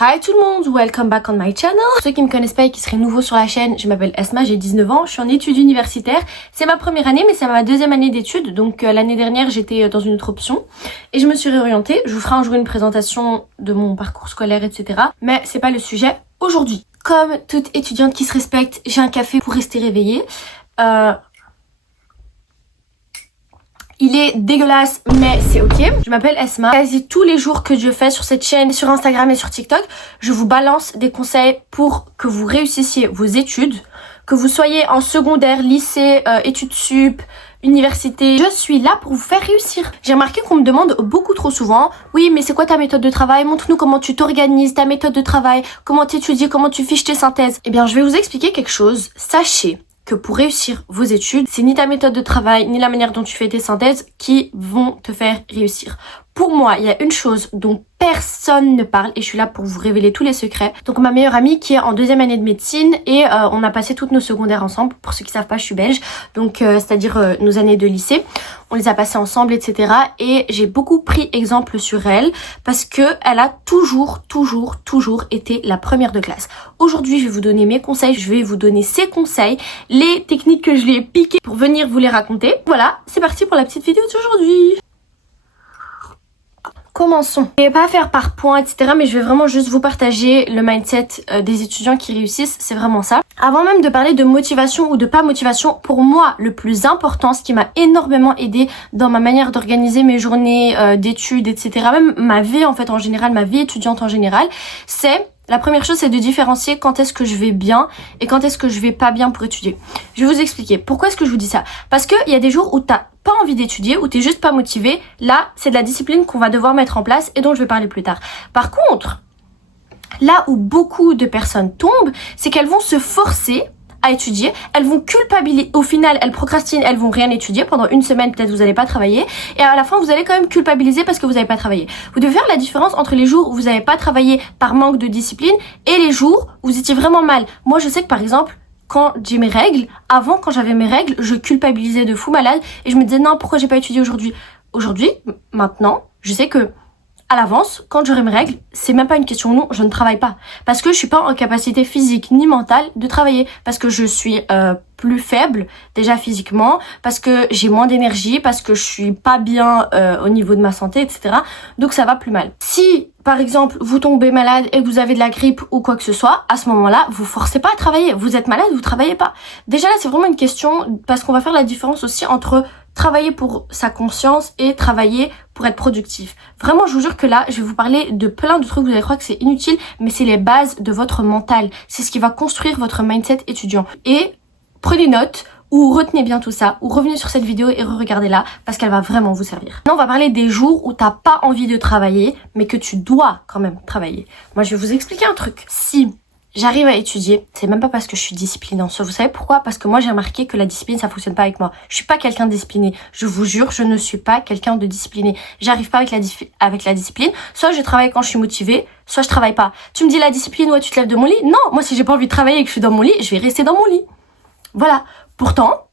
Hi tout le monde, welcome back on my channel. Pour ceux qui me connaissent pas et qui seraient nouveaux sur la chaîne, je m'appelle Esma, j'ai 19 ans, je suis en études universitaires. C'est ma première année mais c'est ma deuxième année d'études, donc l'année dernière j'étais dans une autre option et je me suis réorientée. Je vous ferai un jour une présentation de mon parcours scolaire, etc. Mais c'est pas le sujet aujourd'hui. Comme toute étudiante qui se respecte, j'ai un café pour rester réveillée. Il est dégueulasse, mais c'est ok. Je m'appelle Esma. Quasi tous les jours que je fais sur cette chaîne, sur Instagram et sur TikTok, je vous balance des conseils pour que vous réussissiez vos études. Que vous soyez en secondaire, lycée, études sup, université. Je suis là pour vous faire réussir. J'ai remarqué qu'on me demande beaucoup trop souvent, oui, mais c'est quoi ta méthode de travail? Montre-nous comment tu t'organises, ta méthode de travail, comment t'étudies, comment tu fiches tes synthèses. Eh bien, je vais vous expliquer quelque chose. Sachez que pour réussir vos études, c'est ni ta méthode de travail, ni la manière dont tu fais tes synthèses qui vont te faire réussir. Pour moi, il y a une chose dont personne ne parle et je suis là pour vous révéler tous les secrets. Donc ma meilleure amie qui est en deuxième année de médecine et on a passé toutes nos secondaires ensemble. Pour ceux qui savent pas, je suis belge, donc c'est-à-dire nos années de lycée. On les a passées ensemble, etc. Et j'ai beaucoup pris exemple sur elle parce que elle a toujours été la première de classe. Aujourd'hui, je vais vous donner mes conseils, je vais vous donner ses conseils, les techniques que je lui ai piquées pour venir vous les raconter. Voilà, c'est parti pour la petite vidéo d'aujourd'hui. Commençons. Je vais pas faire par points, etc. Mais je vais vraiment juste vous partager le mindset des étudiants qui réussissent. C'est vraiment ça. Avant même de parler de motivation ou de pas motivation, pour moi, le plus important, ce qui m'a énormément aidé dans ma manière d'organiser mes journées d'études, etc. Même ma vie en fait en général, ma vie étudiante en général, c'est... La première chose, c'est de différencier quand est-ce que je vais bien et quand est-ce que je vais pas bien pour étudier. Je vais vous expliquer. Pourquoi est-ce que je vous dis ça? Parce qu'il y a des jours où t'as pas envie d'étudier, où t'es juste pas motivé. Là, c'est de la discipline qu'on va devoir mettre en place et dont je vais parler plus tard. Par contre, là où beaucoup de personnes tombent, c'est qu'elles vont se forcer à étudier, elles vont culpabiliser, au final elles procrastinent, elles vont rien étudier pendant une semaine, peut-être vous n'allez pas travailler et à la fin vous allez quand même culpabiliser parce que vous n'avez pas travaillé. Vous devez faire la différence entre les jours où vous n'avez pas travaillé par manque de discipline et les jours où vous étiez vraiment mal. Moi je sais que par exemple quand j'ai mes règles, avant quand j'avais mes règles, je culpabilisais de fou malade et je me disais non pourquoi j'ai pas étudié aujourd'hui. Aujourd'hui, maintenant, je sais que à l'avance, quand j'aurai mes règles, c'est même pas une question non, je ne travaille pas. Parce que je suis pas en capacité physique ni mentale de travailler. Parce que je suis plus faible déjà physiquement, parce que j'ai moins d'énergie, parce que je suis pas bien au niveau de ma santé, etc. Donc ça va plus mal. Si par exemple vous tombez malade et que vous avez de la grippe ou quoi que ce soit, à ce moment-là, vous forcez pas à travailler. Vous êtes malade, vous travaillez pas. Déjà là c'est vraiment une question, parce qu'on va faire la différence aussi entre travailler pour sa conscience et travailler pour être productif. Vraiment, je vous jure que là, je vais vous parler de plein de trucs, vous allez croire que c'est inutile, mais c'est les bases de votre mental. C'est ce qui va construire votre mindset étudiant. Et prenez note, ou retenez bien tout ça, ou revenez sur cette vidéo et re-regardez-la, parce qu'elle va vraiment vous servir. Maintenant, on va parler des jours où t'as pas envie de travailler, mais que tu dois quand même travailler. Moi, je vais vous expliquer un truc. Si j'arrive à étudier, c'est même pas parce que je suis disciplinée en soi. Vous savez pourquoi? Parce que moi j'ai remarqué que la discipline ça fonctionne pas avec moi. Je suis pas quelqu'un de discipliné. Je vous jure, je ne suis pas quelqu'un de discipliné. J'arrive pas avec la discipline. Soit je travaille quand je suis motivée, soit je travaille pas. Tu me dis la discipline, ouais tu te lèves de mon lit? Non, moi si j'ai pas envie de travailler et que je suis dans mon lit, je vais rester dans mon lit. Voilà. Pourtant,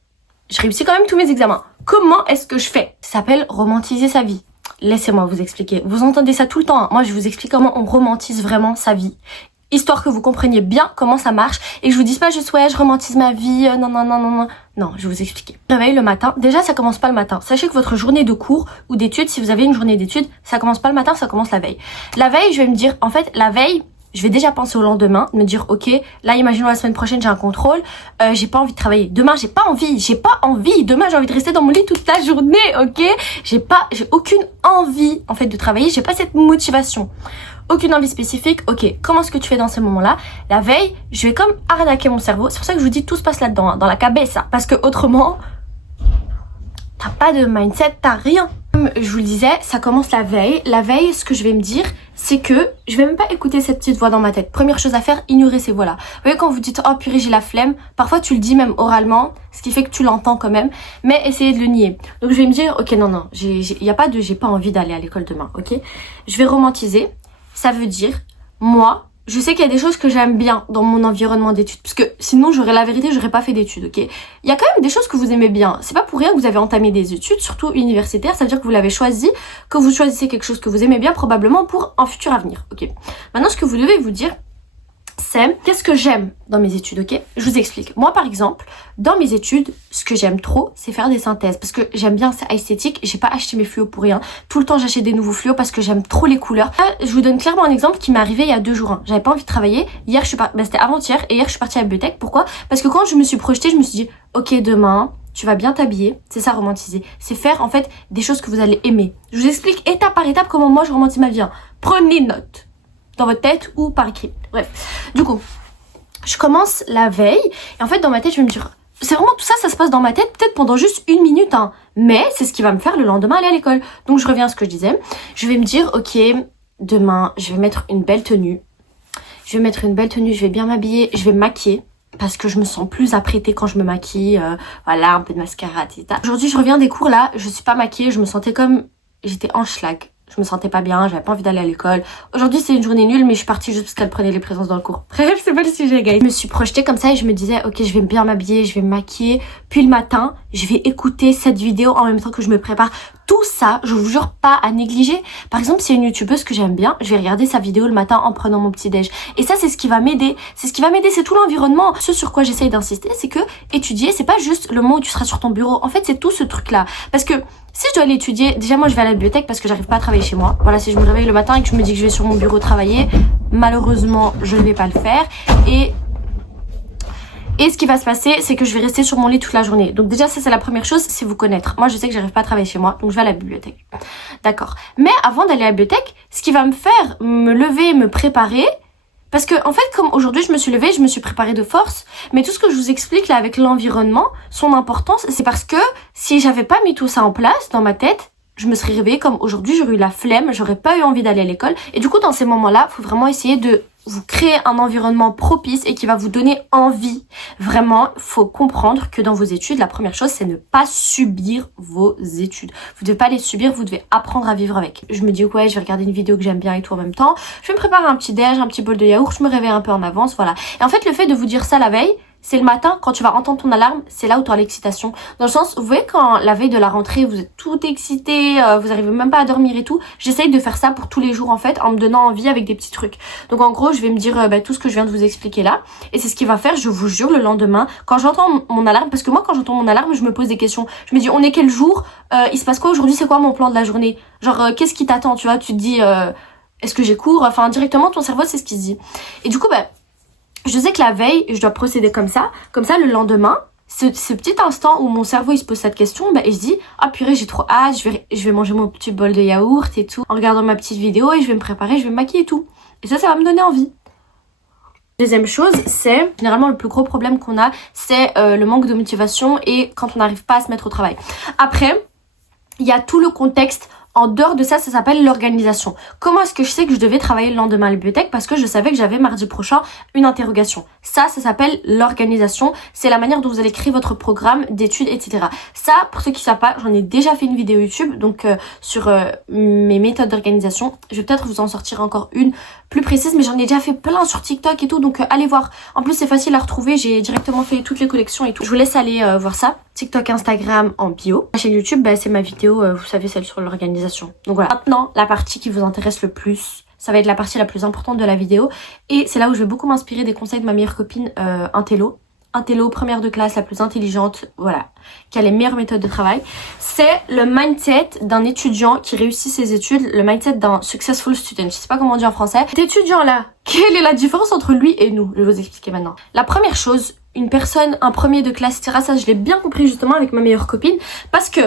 je réussis quand même tous mes examens. Comment est-ce que je fais? Ça s'appelle romantiser sa vie. Laissez-moi vous expliquer. Vous entendez ça tout le temps, hein. Moi je vous explique comment on romantise vraiment sa vie. Histoire que vous compreniez bien comment ça marche et que je vous dise pas juste ouais je romantise ma vie, non, je vais vous expliquer. Je me réveille le matin, déjà ça commence pas le matin. Sachez que votre journée de cours ou d'études, si vous avez une journée d'études, ça commence pas le matin, ça commence la veille. La veille, je vais me dire, en fait la veille, je vais déjà penser au lendemain, me dire ok, là imaginons la semaine prochaine j'ai un contrôle, j'ai pas envie de travailler. Demain j'ai pas envie, demain j'ai envie de rester dans mon lit toute la journée, ok. J'ai aucune envie en fait de travailler, j'ai pas cette motivation. Aucune envie spécifique, ok, comment est-ce que tu fais dans ces moments-là? La veille, je vais comme arnaquer mon cerveau, c'est pour ça que je vous dis tout se passe là-dedans, hein, dans la cabeza, parce que autrement, t'as pas de mindset, t'as rien. Comme je vous le disais, ça commence la veille, ce que je vais me dire, c'est que je vais même pas écouter cette petite voix dans ma tête. Première chose à faire, ignorer ces voix-là. Vous voyez quand vous dites, oh purée j'ai la flemme, parfois tu le dis même oralement, ce qui fait que tu l'entends quand même, mais essayez de le nier. Donc je vais me dire, ok non, y a pas de j'ai pas envie d'aller à l'école demain, ok. Je vais romantiser. Ça veut dire, moi, je sais qu'il y a des choses que j'aime bien dans mon environnement d'études, parce que sinon la vérité, j'aurais pas fait d'études, ok? Il y a quand même des choses que vous aimez bien. C'est pas pour rien que vous avez entamé des études, surtout universitaires, ça veut dire que vous l'avez choisi, que vous choisissez quelque chose que vous aimez bien probablement pour un futur avenir, ok? Maintenant, ce que vous devez vous dire, c'est qu'est-ce que j'aime dans mes études, ok? Je vous explique. Moi, par exemple, dans mes études, ce que j'aime trop, c'est faire des synthèses. Parce que j'aime bien, c'est esthétique. J'ai pas acheté mes fluos pour rien. Tout le temps, j'achète des nouveaux fluos parce que j'aime trop les couleurs. Là, je vous donne clairement un exemple qui m'est arrivé il y a 2 jours. Hein. J'avais pas envie de travailler. Hier, c'était avant-hier. Et hier, je suis partie à la bibliothèque. Pourquoi? Parce que quand je me suis projetée, je me suis dit, ok, demain, tu vas bien t'habiller. C'est ça, romantiser. C'est faire, en fait, des choses que vous allez aimer. Je vous explique étape par étape comment moi, je romantise ma vie. Hein. Prenez note. Dans votre tête ou par écrit. Bref. Du coup, je commence la veille et en fait dans ma tête je vais me dire, c'est vraiment tout ça, ça se passe dans ma tête peut-être pendant juste 1 minute, hein, mais c'est ce qui va me faire le lendemain aller à l'école. Donc je reviens à ce que je disais, je vais me dire ok, demain je vais mettre une belle tenue, je vais bien m'habiller, je vais me maquiller parce que je me sens plus apprêtée quand je me maquille, voilà, un peu de mascara, etc. Aujourd'hui je reviens des cours là, je suis pas maquillée, je me sentais comme, j'étais en schlag. Je me sentais pas bien, j'avais pas envie d'aller à l'école. Aujourd'hui, c'est une journée nulle, mais je suis partie juste parce qu'elle prenait les présences dans le cours. Bref, c'est pas le sujet, guys. Je me suis projetée comme ça et je me disais, ok, je vais bien m'habiller, je vais me maquiller. Puis le matin, je vais écouter cette vidéo en même temps que je me prépare. Tout ça, je vous jure, pas à négliger. Par exemple, c'est une youtubeuse que j'aime bien, je vais regarder sa vidéo le matin en prenant mon petit déj. Et ça, c'est ce qui va m'aider. C'est tout l'environnement. Ce sur quoi j'essaye d'insister, c'est que étudier, c'est pas juste le moment où tu seras sur ton bureau. En fait, c'est tout ce truc-là. Parce que si je dois aller étudier, déjà moi je vais à la bibliothèque parce que j'arrive pas à travailler chez moi. Voilà, si je me réveille le matin et que je me dis que je vais sur mon bureau travailler, malheureusement, je ne vais pas le faire. Et ce qui va se passer, c'est que je vais rester sur mon lit toute la journée. Donc déjà, ça c'est la première chose, c'est vous connaître. Moi, je sais que j'arrive pas à travailler chez moi, donc je vais à la bibliothèque. D'accord. Mais avant d'aller à la bibliothèque, ce qui va me faire me lever, me préparer, parce que en fait, comme aujourd'hui je me suis levée, je me suis préparée de force, mais tout ce que je vous explique là avec l'environnement, son importance, c'est parce que si j'avais pas mis tout ça en place dans ma tête, je me serais réveillée comme aujourd'hui, j'aurais eu la flemme, j'aurais pas eu envie d'aller à l'école. Et du coup, dans ces moments-là, faut vraiment essayer de vous créer un environnement propice et qui va vous donner envie. Vraiment, faut comprendre que dans vos études, la première chose, c'est ne pas subir vos études. Vous devez pas les subir, vous devez apprendre à vivre avec. Je me dis, ouais, je vais regarder une vidéo que j'aime bien et tout en même temps. Je vais me préparer un petit déj, un petit bol de yaourt, je me réveille un peu en avance, voilà. Et en fait, le fait de vous dire ça la veille, c'est le matin, quand tu vas entendre ton alarme, c'est là où tu as l'excitation. Dans le sens, vous voyez quand la veille de la rentrée, vous êtes tout excité, vous arrivez même pas à dormir et tout. J'essaye de faire ça pour tous les jours en fait, en me donnant envie avec des petits trucs. Donc en gros, je vais me dire tout ce que je viens de vous expliquer là. Et c'est ce qui va faire, je vous jure, le lendemain, quand j'entends mon alarme, parce que moi quand j'entends mon alarme, je me pose des questions. Je me dis, on est quel jour, il se passe quoi aujourd'hui, c'est quoi mon plan de la journée? Genre, qu'est-ce qui t'attend, tu vois? Tu te dis, est-ce que j'ai cours? Enfin, directement, ton cerveau, c'est ce qu'il se dit. Et du coup, je sais que la veille, je dois procéder comme ça le lendemain, ce petit instant où mon cerveau il se pose cette question, il se dit ah purée j'ai trop hâte, je vais manger mon petit bol de yaourt et tout, en regardant ma petite vidéo et je vais me préparer, je vais me maquiller et tout. Et ça va me donner envie. Deuxième chose, c'est généralement le plus gros problème qu'on a, c'est le manque de motivation et quand on n'arrive pas à se mettre au travail. Après, il y a tout le contexte. En dehors de ça, ça s'appelle l'organisation. Comment est-ce que je sais que je devais travailler le lendemain à la bibliothèque? Parce que je savais que j'avais mardi prochain une interrogation. Ça s'appelle l'organisation. C'est la manière dont vous allez créer votre programme d'études, etc. Ça, pour ceux qui savent pas, j'en ai déjà fait une vidéo YouTube, donc sur mes méthodes d'organisation. Je vais peut-être vous en sortir encore une plus précise, mais j'en ai déjà fait plein sur TikTok et tout, donc allez voir. En plus, c'est facile à retrouver. J'ai directement fait toutes les collections et tout. Je vous laisse aller voir ça. TikTok, Instagram en bio. La chaîne YouTube, c'est ma vidéo, vous savez, celle sur l'organisation. Donc voilà. Maintenant, la partie qui vous intéresse le plus, ça va être la partie la plus importante de la vidéo. Et c'est là où je vais beaucoup m'inspirer des conseils de ma meilleure copine Intello. Intello, première de classe, la plus intelligente, voilà, qui a les meilleures méthodes de travail. C'est le mindset d'un étudiant qui réussit ses études, le mindset d'un successful student. Je sais pas comment on dit en français. Cet étudiant-là, quelle est la différence entre lui et nous? Je vais vous expliquer maintenant. La première chose, une personne, un premier de classe, etc. Ça, je l'ai bien compris justement avec ma meilleure copine. Parce que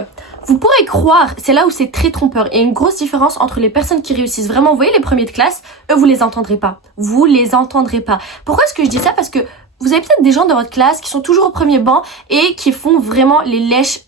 vous pourrez croire, c'est là où c'est très trompeur. Il y a une grosse différence entre les personnes qui réussissent vraiment. Vous voyez les premiers de classe, eux, vous les entendrez pas. Vous les entendrez pas. Pourquoi est-ce que je dis ça? Parce que vous avez peut-être des gens dans votre classe qui sont toujours au premier banc et qui font vraiment les lèches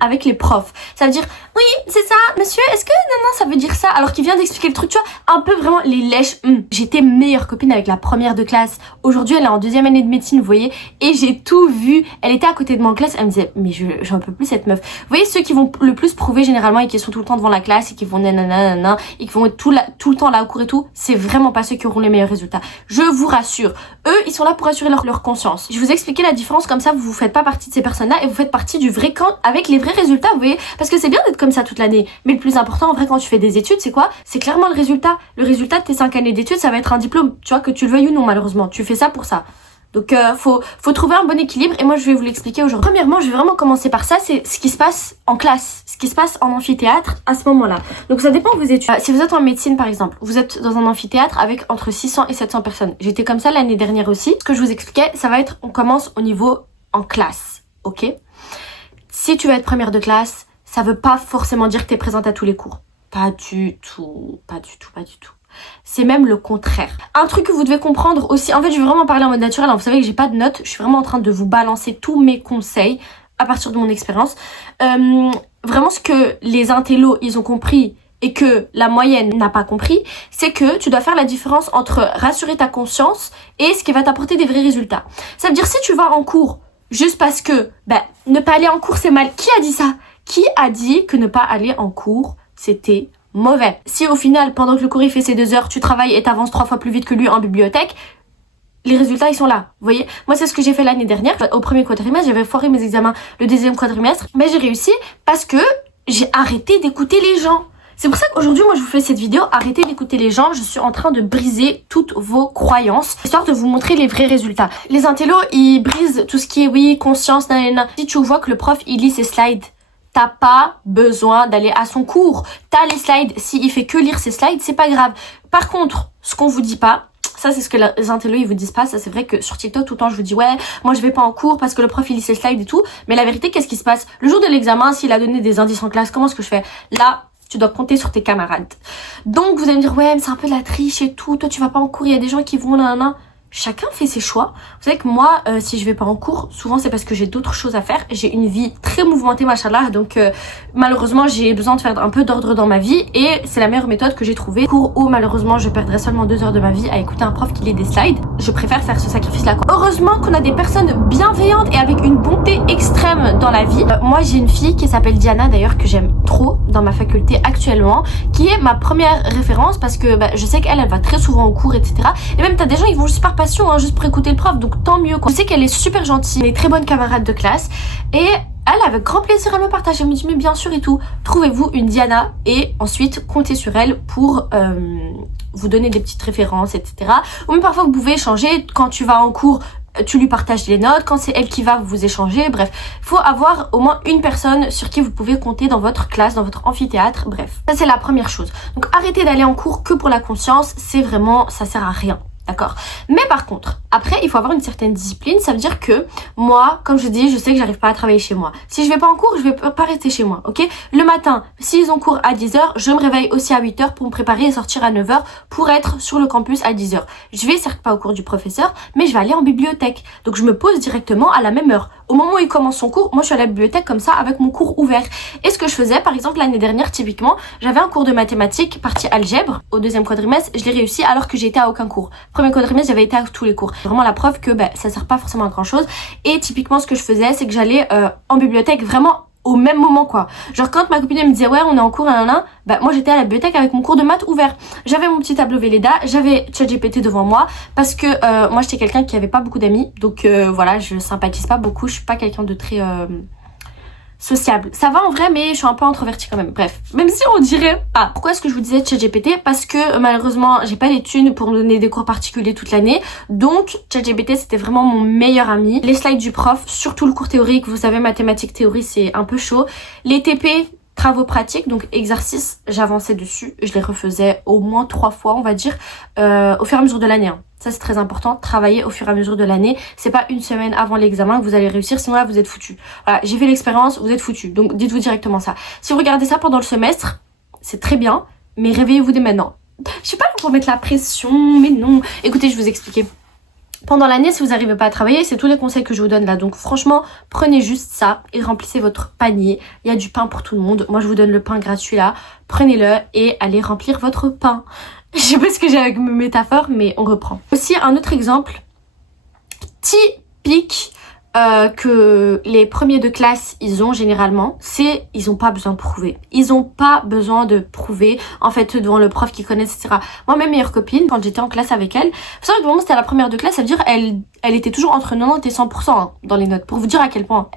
avec les profs. Ça veut dire, oui, c'est ça, monsieur, est-ce que non, ça veut dire ça? Alors qu'il vient d'expliquer le truc, tu vois, un peu vraiment les lèches. J'étais meilleure copine avec la première de classe. Aujourd'hui, elle est en 2e année de médecine, vous voyez, et j'ai tout vu. Elle était à côté de moi en classe, elle me disait, mais j'en peux plus cette meuf. Vous voyez, ceux qui vont le plus prouver généralement et qui sont tout le temps devant la classe et qui vont nanana et qui vont être tout le temps là au cours et tout, c'est vraiment pas ceux qui auront les meilleurs résultats. Je vous rassure. Eux, ils sont là pour assurer leur conscience. Je vous ai expliqué la différence, comme ça, vous faites pas partie de ces personnes-là et vous faites partie du vrai camp avec les vrais résultats, vous voyez, parce que c'est bien d'être comme ça toute l'année, mais le plus important en vrai quand tu fais des études, c'est quoi? C'est clairement le résultat de tes 5 années d'études, ça va être un diplôme, tu vois, que tu le veuilles ou non, malheureusement, tu fais ça pour ça. Donc faut trouver un bon équilibre et moi je vais vous l'expliquer aujourd'hui. Premièrement, je vais vraiment commencer par ça, c'est ce qui se passe en classe, ce qui se passe en amphithéâtre à ce moment-là. Donc ça dépend de vos études. Si vous êtes en médecine par exemple, vous êtes dans un amphithéâtre avec entre 600 et 700 personnes. J'étais comme ça l'année dernière aussi. Ce que je vous expliquais, ça va être, on commence au niveau en classe, ok? Si tu veux être première de classe, ça veut pas forcément dire que tu es présente à tous les cours. Pas du tout. C'est même le contraire. Un truc que vous devez comprendre aussi, en fait je vais vraiment parler en mode naturel, hein. Vous savez que j'ai pas de notes, je suis vraiment en train de vous balancer tous mes conseils à partir de mon expérience. Vraiment ce que les intellos ils ont compris et que la moyenne n'a pas compris, c'est que tu dois faire la différence entre rassurer ta conscience et ce qui va t'apporter des vrais résultats. Ça veut dire si tu vas en cours juste parce que ne pas aller en cours c'est mal, qui a dit ça? Qui a dit que ne pas aller en cours c'était mauvais? Si au final, pendant que le cours il fait ses 2 heures, tu travailles et t'avances 3 fois plus vite que lui en bibliothèque, les résultats ils sont là, vous voyez. Moi c'est ce que j'ai fait l'année dernière, au premier quadrimestre, j'avais foiré mes examens le 2e quadrimestre, mais j'ai réussi parce que j'ai arrêté d'écouter les gens. C'est pour ça qu'aujourd'hui, moi, je vous fais cette vidéo. Arrêtez d'écouter les gens. Je suis en train de briser toutes vos croyances, histoire de vous montrer les vrais résultats. Les intellos, ils brisent tout ce qui est, oui, conscience, nanana. Si tu vois que le prof, il lit ses slides, t'as pas besoin d'aller à son cours. T'as les slides. S'il fait que lire ses slides, c'est pas grave. Par contre, ce qu'on vous dit pas, ça c'est ce que les intellos ils vous disent pas, ça c'est vrai que sur TikTok tout le temps je vous dis ouais moi je vais pas en cours parce que le prof il lit ses slides et tout, mais la vérité qu'est-ce qui se passe? Le jour de l'examen, s'il a donné des indices en classe, comment est-ce que je fais? Là, tu dois compter sur tes camarades. Donc vous allez me dire ouais mais c'est un peu de la triche et tout, toi tu vas pas en cours, il y a des gens qui vont nanana. Chacun fait ses choix. Vous savez que moi, si je vais pas en cours, souvent c'est parce que j'ai d'autres choses à faire. J'ai une vie très mouvementée, machallah. Donc malheureusement, j'ai besoin de faire un peu d'ordre dans ma vie. Et c'est la meilleure méthode que j'ai trouvée. Cours où malheureusement, je perdrais seulement 2 heures de ma vie à écouter un prof qui lit des slides. Je préfère faire ce sacrifice-là. Heureusement qu'on a des personnes bienveillantes et avec une bonté extrême dans la vie. Moi, j'ai une fille qui s'appelle Diana, d'ailleurs, que j'aime trop dans ma faculté actuellement, qui est ma première référence parce que je sais qu'elle, elle va très souvent au cours, etc. Et même, t'as des gens, ils vont juste par passion, hein, juste pour écouter le prof, donc tant mieux quoi. Je sais qu'elle est super gentille, elle est très bonne camarade de classe et elle avec grand plaisir elle me partage, elle me dit mais bien sûr et tout, trouvez-vous une Diana et ensuite comptez sur elle pour vous donner des petites références, etc. Ou même parfois vous pouvez échanger, quand tu vas en cours tu lui partages les notes, quand c'est elle qui va vous échanger, bref. Faut avoir au moins une personne sur qui vous pouvez compter dans votre classe, dans votre amphithéâtre, bref. Ça c'est la première chose. Donc arrêtez d'aller en cours que pour la conscience, c'est vraiment, ça sert à rien. D'accord. Mais par contre, après, il faut avoir une certaine discipline. Ça veut dire que moi, comme je dis, je sais que j'arrive pas à travailler chez moi. Si je vais pas en cours, je vais pas rester chez moi, ok? Le matin, s'ils ont cours à 10h, je me réveille aussi à 8h pour me préparer et sortir à 9h pour être sur le campus à 10h. Je vais certes pas au cours du professeur, mais je vais aller en bibliothèque. Donc je me pose directement à la même heure. Au moment où il commence son cours, moi je suis à la bibliothèque comme ça avec mon cours ouvert. Et ce que je faisais, par exemple l'année dernière, typiquement, j'avais un cours de mathématiques, partie algèbre, au 2e quadrimestre, je l'ai réussi alors que j'ai été à aucun cours. Premier quadrimestre, j'avais été à tous les cours. Vraiment la preuve que ça sert pas forcément à grand chose. Et typiquement ce que je faisais, c'est que j'allais en bibliothèque vraiment au même moment quoi. Genre quand ma copine elle me disait ouais on est en cours moi j'étais à la bibliothèque avec mon cours de maths ouvert. J'avais mon petit tableau Velleda, j'avais ChatGPT devant moi parce que moi j'étais quelqu'un qui avait pas beaucoup d'amis. Donc voilà, je sympathise pas beaucoup, je suis pas quelqu'un de très sociable. Ça va en vrai mais je suis un peu introvertie quand même. Bref, même si on dirait pas. Pourquoi est-ce que je vous disais ChatGPT? Parce que malheureusement j'ai pas les thunes pour me donner des cours particuliers toute l'année. Donc ChatGPT c'était vraiment mon meilleur ami. Les slides du prof, surtout le cours théorique, vous savez mathématiques théorie c'est un peu chaud. Les TP, travaux pratiques, donc exercices, j'avançais dessus, je les refaisais au moins 3 fois on va dire au fur et à mesure de l'année. Hein. Ça c'est très important, travailler au fur et à mesure de l'année. C'est pas une semaine avant l'examen que vous allez réussir, sinon là vous êtes foutu. Voilà, j'ai fait l'expérience, vous êtes foutu. Donc dites-vous directement ça. Si vous regardez ça pendant le semestre, c'est très bien, mais réveillez-vous dès maintenant. Je suis pas là pour mettre la pression, mais non. Écoutez, je vais vous expliquer. Pendant l'année, si vous n'arrivez pas à travailler, c'est tous les conseils que je vous donne là. Donc franchement, prenez juste ça et remplissez votre panier. Il y a du pain pour tout le monde. Moi, je vous donne le pain gratuit là. Prenez-le et allez remplir votre pain. Je sais pas ce que j'ai avec mes métaphores, mais on reprend. Aussi, un autre exemple typique que les premiers de classe ils ont généralement, c'est ils ont pas besoin de prouver. Ils ont pas besoin de prouver en fait devant le prof qu'ils connaissent, etc. Moi, ma meilleure copine, quand j'étais en classe avec elle, vous savez que vraiment c'était la première de classe, ça veut dire elle était toujours entre 90 et 100% hein, dans les notes, pour vous dire à quel point.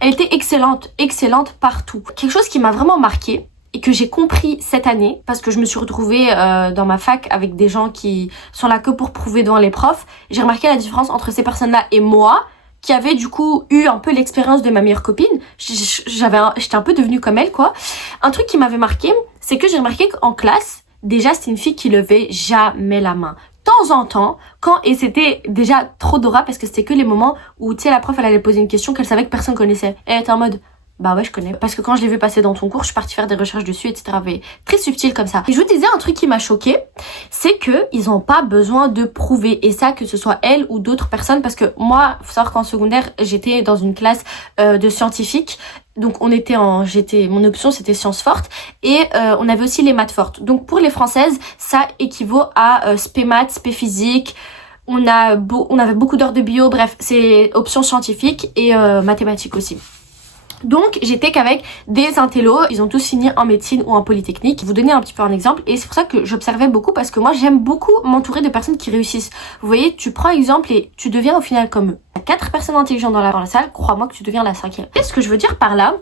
Elle était excellente partout. Quelque chose qui m'a vraiment marqué et que j'ai compris cette année, parce que je me suis retrouvée dans ma fac avec des gens qui sont là que pour prouver devant les profs, j'ai remarqué la différence entre ces personnes-là et moi, qui avait du coup eu un peu l'expérience de ma meilleure copine. J'étais un peu devenue comme elle, quoi. Un truc qui m'avait marqué, c'est que j'ai remarqué qu'en classe, déjà c'était une fille qui levait jamais la main. De temps en temps, et c'était déjà trop Dora parce que c'était que les moments où, tu sais, la prof elle allait poser une question qu'elle savait que personne connaissait. Et elle était en mode, bah ouais, je connais. Parce que quand je l'ai vu passer dans ton cours, je suis partie faire des recherches dessus, etc. Mais très subtil comme ça. Et je vous disais un truc qui m'a choquée, c'est que ils ont pas besoin de prouver. Et ça, que ce soit elle ou d'autres personnes, parce que moi, faut savoir qu'en secondaire, j'étais dans une classe de scientifiques. Donc mon option c'était sciences fortes et on avait aussi les maths fortes. Donc pour les françaises, ça équivaut à spé maths, spé physique. On avait beaucoup d'heures de bio, bref, c'est option scientifique et mathématiques aussi. Donc j'étais qu'avec des intellos, ils ont tous fini en médecine ou en polytechnique. Je vais vous donner un petit peu un exemple et c'est pour ça que j'observais beaucoup parce que moi j'aime beaucoup m'entourer de personnes qui réussissent. Vous voyez, tu prends exemple et tu deviens au final comme eux. Il y a 4 personnes intelligentes dans la salle, crois-moi que tu deviens la 5e. Et ce que je veux dire par là,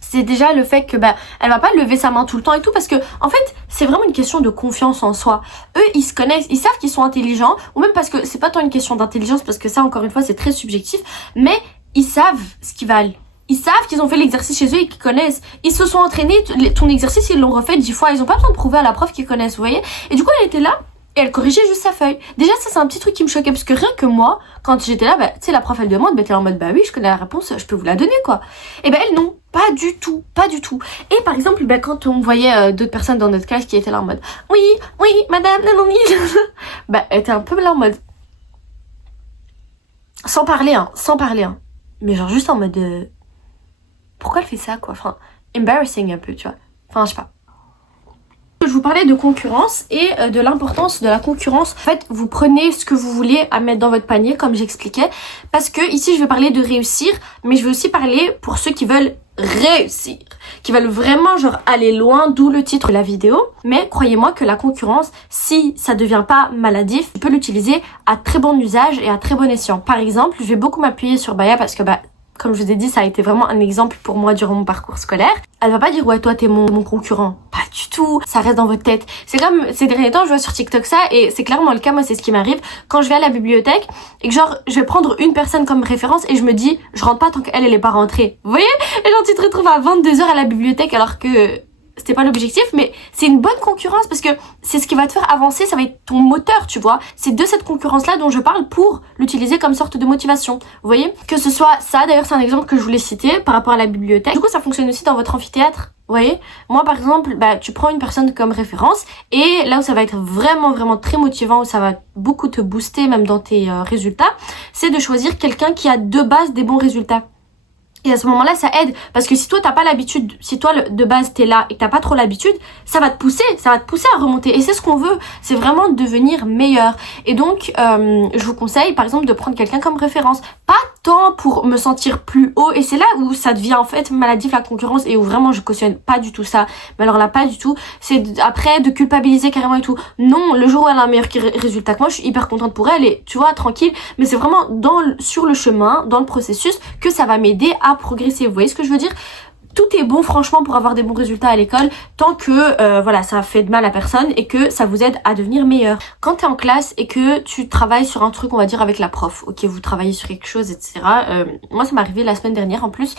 c'est déjà le fait que elle va pas lever sa main tout le temps et tout parce que en fait c'est vraiment une question de confiance en soi. Eux ils se connaissent, ils savent qu'ils sont intelligents ou même parce que c'est pas tant une question d'intelligence parce que ça encore une fois c'est très subjectif, mais ils savent ce qu'ils valent. Ils savent qu'ils ont fait l'exercice chez eux et qu'ils connaissent. Ils se sont entraînés, ton exercice, ils l'ont refait 10 fois. Ils ont pas besoin de prouver à la prof qu'ils connaissent, vous voyez. Et du coup, elle était là et elle corrigeait juste sa feuille. Déjà, ça, c'est un petit truc qui me choquait parce que rien que moi, quand j'étais là, tu sais, la prof, elle demande, t'es en mode, oui, je connais la réponse, je peux vous la donner, quoi. Et elle, non. Pas du tout. Et par exemple, quand on voyait d'autres personnes dans notre classe qui étaient là en mode, oui, madame, non, elle était un peu là en mode, sans parler, hein. Mais genre juste en mode, pourquoi elle fait ça, quoi? Enfin, embarrassing un peu, tu vois. Enfin, je sais pas. Je vous parlais de concurrence et de l'importance de la concurrence. En fait, vous prenez ce que vous voulez à mettre dans votre panier, comme j'expliquais. Parce que ici, je vais parler de réussir, mais je vais aussi parler pour ceux qui veulent réussir. Qui veulent vraiment, genre, aller loin, d'où le titre de la vidéo. Mais croyez-moi que la concurrence, si ça devient pas maladif, tu peux l'utiliser à très bon usage et à très bon escient. Par exemple, je vais beaucoup m'appuyer sur Baya parce que, comme je vous ai dit, ça a été vraiment un exemple pour moi durant mon parcours scolaire. Elle va pas dire, ouais, toi, t'es mon concurrent. Pas du tout. Ça reste dans votre tête. C'est comme, ces derniers temps, je vois sur TikTok ça, et c'est clairement le cas, moi, c'est ce qui m'arrive. Quand je vais à la bibliothèque, et que genre, je vais prendre une personne comme référence, et je me dis, je rentre pas tant qu'elle est pas rentrée. Vous voyez? Et genre, tu te retrouves à 22h à la bibliothèque, alors que c'était pas l'objectif, mais c'est une bonne concurrence parce que c'est ce qui va te faire avancer, ça va être ton moteur, tu vois. C'est de cette concurrence-là dont je parle pour l'utiliser comme sorte de motivation. Vous voyez? Que ce soit ça, d'ailleurs, c'est un exemple que je voulais citer par rapport à la bibliothèque. Du coup, ça fonctionne aussi dans votre amphithéâtre. Vous voyez? Moi, par exemple, tu prends une personne comme référence et là où ça va être vraiment très motivant, où ça va beaucoup te booster même dans tes résultats, c'est de choisir quelqu'un qui a de base des bons résultats. Et à ce moment-là, ça aide. Parce que si toi, t'as pas l'habitude, si toi, de base, t'es là et que t'as pas trop l'habitude, ça va te pousser à remonter. Et c'est ce qu'on veut. C'est vraiment devenir meilleur. Et donc, je vous conseille, par exemple, de prendre quelqu'un comme référence. Pas tant pour me sentir plus haut. Et c'est là où ça devient, en fait, maladif, la concurrence, et où vraiment, je cautionne pas du tout ça. Mais alors là, pas du tout. C'est après de culpabiliser carrément et tout. Non, le jour où elle a un meilleur résultat que moi, je suis hyper contente pour elle et, tu vois, tranquille. Mais c'est vraiment sur le chemin, dans le processus, que ça va m'aider à progresser. Vous voyez ce que je veux dire? Tout est bon franchement pour avoir des bons résultats à l'école tant que voilà, ça fait de mal à personne et que ça vous aide à devenir meilleur. Quand t'es en classe et que tu travailles sur un truc, on va dire avec la prof, ok, vous travaillez sur quelque chose, etc. Moi ça m'est arrivé la semaine dernière en plus,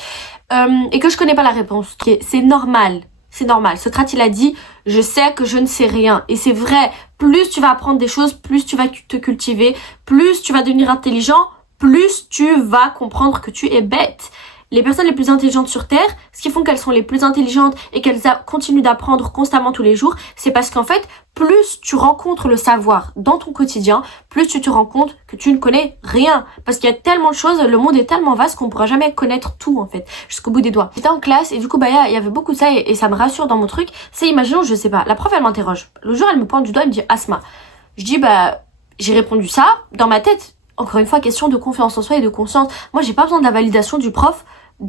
et que je connais pas la réponse. Okay, c'est normal. C'est normal. Socrate, il a dit, je sais que je ne sais rien. Et c'est vrai, plus tu vas apprendre des choses, plus tu vas te cultiver, plus tu vas devenir intelligent, plus tu vas comprendre que tu es bête. les personnes les plus intelligentes sur Terre, ce qui font qu'elles sont les plus intelligentes et qu'elles continuent d'apprendre constamment tous les jours, c'est parce qu'en fait, plus tu rencontres le savoir dans ton quotidien, plus tu te rends compte que tu ne connais rien. Parce qu'il y a tellement de choses, le monde est tellement vaste qu'on pourra jamais connaître tout en fait, jusqu'au bout des doigts. J'étais en classe et du coup, il y avait beaucoup de ça et ça me rassure dans mon truc. C'est, imaginons, je sais pas, la prof elle m'interroge. Le jour, elle me pointe du doigt, elle me dit Asma. Je dis, j'ai répondu ça dans ma tête. Encore une fois, question de confiance en soi et de conscience. Moi, j'ai pas besoin de la validation de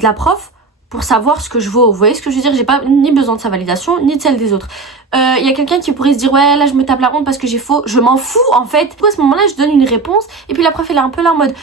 la prof, pour savoir ce que je vaux. Vous voyez ce que je veux dire? J'ai pas ni besoin de sa validation, ni de celle des autres. Il y a quelqu'un qui pourrait se dire, ouais, là, je me tape la honte parce que j'ai faux. Je m'en fous, en fait. Du coup, à ce moment-là, je donne une réponse. Et puis la prof, elle est un peu là en mode,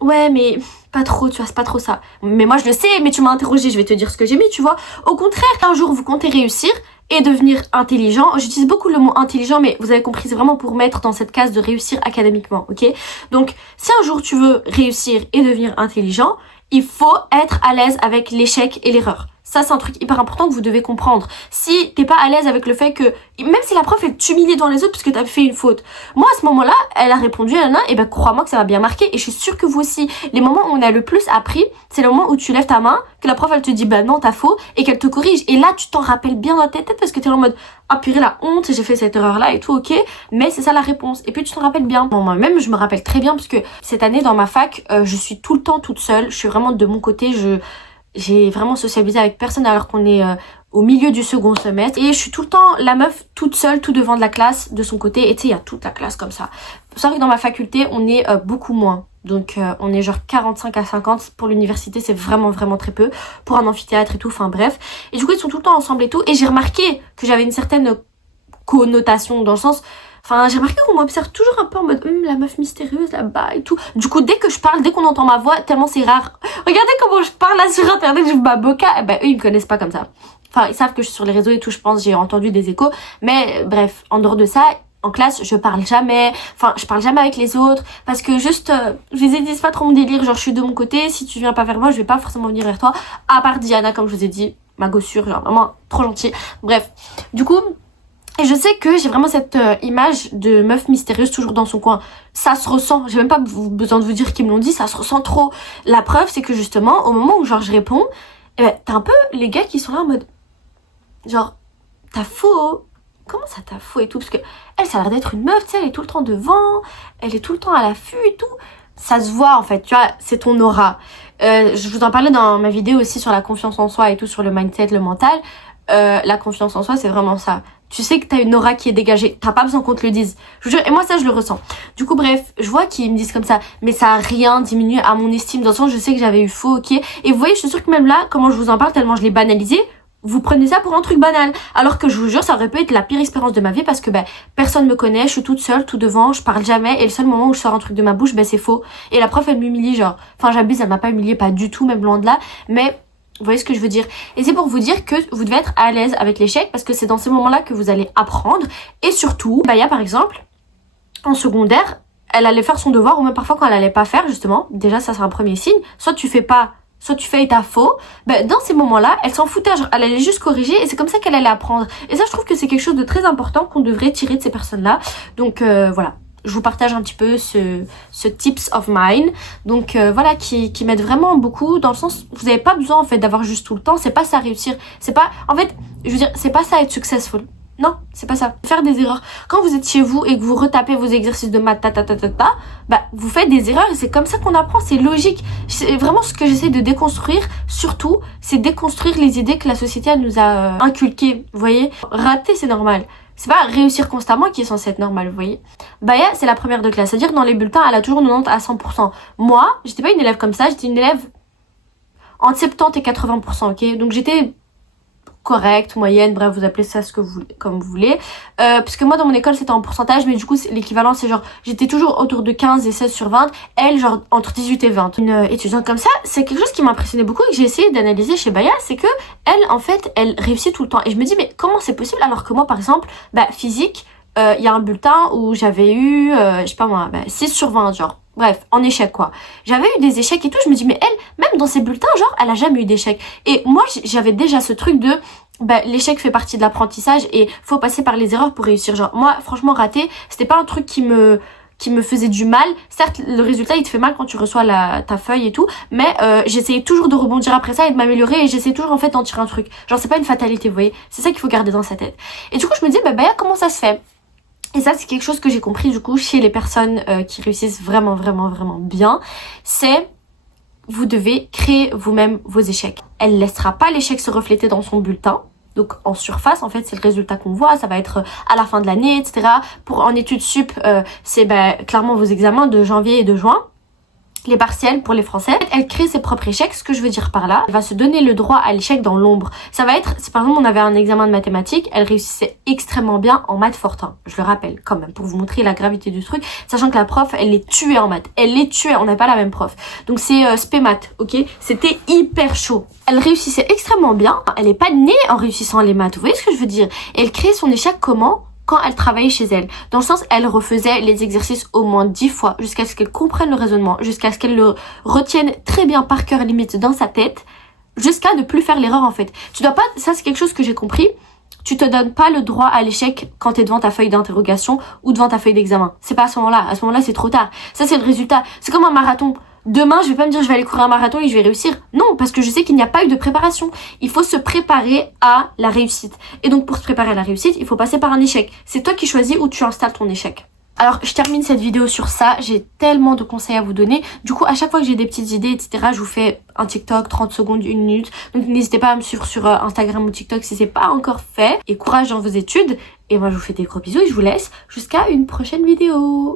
ouais, mais pas trop, tu vois, c'est pas trop ça. Mais moi, je le sais, mais tu m'as interrogé, je vais te dire ce que j'ai mis, tu vois. Au contraire, un jour, vous comptez réussir et devenir intelligent. J'utilise beaucoup le mot intelligent, mais vous avez compris, c'est vraiment pour mettre dans cette case de réussir académiquement, ok? Donc, si un jour tu veux réussir et devenir intelligent, il faut être à l'aise avec l'échec et l'erreur. Ça, c'est un truc hyper important que vous devez comprendre. Si t'es pas à l'aise avec le fait que, même si la prof est humiliée devant les autres parce que t'as fait une faute, moi, à ce moment-là, elle a répondu, et ben, crois-moi que ça va bien marquer, et je suis sûre que vous aussi, les moments où on a le plus appris, c'est le moment où tu lèves ta main, que la prof, elle te dit, bah non, t'as faux, et qu'elle te corrige. Et là, tu t'en rappelles bien dans ta tête parce que t'es en mode, ah purée, la honte, j'ai fait cette erreur-là et tout, ok, mais c'est ça la réponse. Et puis, tu t'en rappelles bien. Bon, moi-même, je me rappelle très bien parce que cette année, dans ma fac, je suis tout le temps toute seule. Je suis vraiment de mon côté, j'ai vraiment socialisé avec personne alors qu'on est au milieu du second semestre. Et je suis tout le temps la meuf toute seule, tout devant de la classe, de son côté. Et tu sais, il y a toute la classe comme ça. C'est vrai que dans ma faculté, on est beaucoup moins. Donc on est genre 45 à 50. Pour l'université, c'est vraiment vraiment très peu. Pour un amphithéâtre et tout, enfin bref. Et du coup, ils sont tout le temps ensemble et tout. Et j'ai remarqué que j'avais une certaine connotation dans le sens... Enfin, j'ai remarqué qu'on m'observe toujours un peu en mode la meuf mystérieuse là-bas et tout. Du coup, dès que je parle, dès qu'on entend ma voix, tellement c'est rare. Regardez comment je parle là sur internet, je ma boca. Eh ben, eux, ils me connaissent pas comme ça. Enfin, ils savent que je suis sur les réseaux et tout, je pense, j'ai entendu des échos. Mais bref, en dehors de ça, en classe, je parle jamais. Enfin, je parle jamais avec les autres. Parce que juste, je les ai dit, c'est pas trop mon délire. Genre, je suis de mon côté. Si tu viens pas vers moi, je vais pas forcément venir vers toi. À part Diana, comme je vous ai dit, ma gossure, genre vraiment trop gentille. Bref, du coup... Et je sais que j'ai vraiment cette image de meuf mystérieuse toujours dans son coin. Ça se ressent. J'ai même pas besoin de vous dire qu'ils me l'ont dit. Ça se ressent trop. La preuve, c'est que justement, au moment où genre je réponds, t'as un peu les gars qui sont là en mode... Genre, t'as faux. Comment ça t'as faux et tout? Parce que elle, ça a l'air d'être une meuf, tu sais, elle est tout le temps devant. Elle est tout le temps à l'affût et tout. Ça se voit en fait, tu vois, c'est ton aura. Je vous en parlais dans ma vidéo aussi sur la confiance en soi et tout, sur le mindset, le mental. La confiance en soi, c'est vraiment ça. Tu sais que t'as une aura qui est dégagée. T'as pas besoin qu'on te le dise. Je vous jure, et moi ça je le ressens. Du coup bref, je vois qu'ils me disent comme ça. Mais ça a rien diminué à mon estime. Dans le sens, je sais que j'avais eu faux, ok. Et vous voyez, je suis sûre que même là, comment je vous en parle, tellement je l'ai banalisé, vous prenez ça pour un truc banal. Alors que je vous jure, ça aurait pu être la pire expérience de ma vie. Parce que personne me connaît, je suis toute seule, tout devant, je parle jamais. Et le seul moment où je sors un truc de ma bouche, c'est faux. Et la prof, elle m'humilie genre. Enfin j'abuse, elle m'a pas humiliée, pas du tout, même loin de là. Mais... vous voyez ce que je veux dire? Et c'est pour vous dire que vous devez être à l'aise avec l'échec parce que c'est dans ces moments-là que vous allez apprendre. Et surtout, Baya par exemple, en secondaire, elle allait faire son devoir ou même parfois quand elle allait pas faire justement, déjà ça c'est un premier signe, soit tu fais pas, soit tu fais et t'as faux. Dans ces moments-là, elle s'en foutait, genre elle allait juste corriger et c'est comme ça qu'elle allait apprendre. Et ça je trouve que c'est quelque chose de très important qu'on devrait tirer de ces personnes-là. Donc voilà. Je vous partage un petit peu ce tips of mine. Donc voilà, qui m'aide vraiment beaucoup dans le sens, vous n'avez pas besoin en fait d'avoir juste tout le temps. C'est pas ça réussir. C'est pas, en fait, je veux dire, c'est pas ça être successful. Non, c'est pas ça. Faire des erreurs. Quand vous êtes chez vous et que vous retapez vos exercices de maths, vous faites des erreurs et c'est comme ça qu'on apprend. C'est logique. C'est vraiment ce que j'essaie de déconstruire. Surtout, c'est déconstruire les idées que la société elle nous a inculquées. Vous voyez, rater c'est normal. C'est pas réussir constamment qui est censé être normal, vous voyez. Baya, c'est la première de classe. C'est-à-dire que dans les bulletins, elle a toujours 90 à 100%. Moi, j'étais pas une élève comme ça. J'étais une élève entre 70 et 80%, ok. Donc j'étais correcte, moyenne, bref, vous appelez ça ce que vous, comme vous voulez. Parce que moi, dans mon école, c'était en pourcentage, mais du coup, l'équivalent, c'est genre, j'étais toujours autour de 15 et 16 sur 20. Elle, genre, entre 18 et 20. Une étudiante comme ça, c'est quelque chose qui m'impressionnait beaucoup et que j'ai essayé d'analyser chez Baya, c'est que elle, en fait, elle réussit tout le temps. Et je me dis, mais comment c'est possible alors que moi, par exemple, physique, il y a un bulletin où j'avais eu, je sais pas moi, 6 sur 20, genre. Bref, en échec quoi. J'avais eu des échecs et tout, je me dis mais elle, même dans ses bulletins, genre, elle a jamais eu d'échec. Et moi, j'avais déjà ce truc de, l'échec fait partie de l'apprentissage et faut passer par les erreurs pour réussir. Genre, moi, franchement, rater, c'était pas un truc qui me qui me faisait du mal. Certes, le résultat il te fait mal quand tu reçois ta feuille et tout, mais j'essayais toujours de rebondir après ça et de m'améliorer, et j'essayais toujours en fait d'en tirer un truc. Genre c'est pas une fatalité, vous voyez, c'est ça qu'il faut garder dans sa tête. Et du coup je me dis bah comment ça se fait? Et ça c'est quelque chose que j'ai compris du coup chez les personnes qui réussissent vraiment bien, c'est vous devez créer vous-même vos échecs. Elle ne laissera pas l'échec se refléter dans son bulletin. Donc en surface, en fait, c'est le résultat qu'on voit. Ça va être à la fin de l'année, etc. En études sup, c'est clairement vos examens de janvier et de juin. Les partiels pour les français. Elle crée ses propres échecs. Ce que je veux dire par là, elle va se donner le droit à l'échec dans l'ombre. Ça va être, si par exemple on avait un examen de mathématiques, elle réussissait extrêmement bien en maths Fortin. Je le rappelle quand même pour vous montrer la gravité du truc, sachant que la prof, elle les tuait en maths. Elle les tuait, on n'a pas la même prof. Donc c'est spé-math, ok? C'était hyper chaud. Elle réussissait extrêmement bien. Elle n'est pas née en réussissant les maths. Vous voyez ce que je veux dire? Et elle crée son échec comment? Quand elle travaillait chez elle. Dans le sens, elle refaisait les exercices au moins 10 fois, jusqu'à ce qu'elle comprenne le raisonnement, jusqu'à ce qu'elle le retienne très bien par cœur, limite dans sa tête, jusqu'à ne plus faire l'erreur en fait. Tu dois pas, ça c'est quelque chose que j'ai compris, tu te donnes pas le droit à l'échec quand t'es devant ta feuille d'interrogation ou devant ta feuille d'examen. C'est pas à ce moment-là c'est trop tard. Ça c'est le résultat. C'est comme un marathon. Demain, je vais pas me dire je vais aller courir un marathon et je vais réussir. Non, parce que je sais qu'il n'y a pas eu de préparation. Il faut se préparer à la réussite. Et donc pour se préparer à la réussite, il faut passer par un échec. C'est toi qui choisis où tu installes ton échec. Alors je termine cette vidéo sur ça, j'ai tellement de conseils à vous donner. Du coup à chaque fois que j'ai des petites idées etc, je vous fais un TikTok 30 secondes, 1 minute. Donc n'hésitez pas à me suivre sur Instagram ou TikTok si c'est pas encore fait. Et courage dans vos études. Et moi je vous fais des gros bisous et je vous laisse jusqu'à une prochaine vidéo.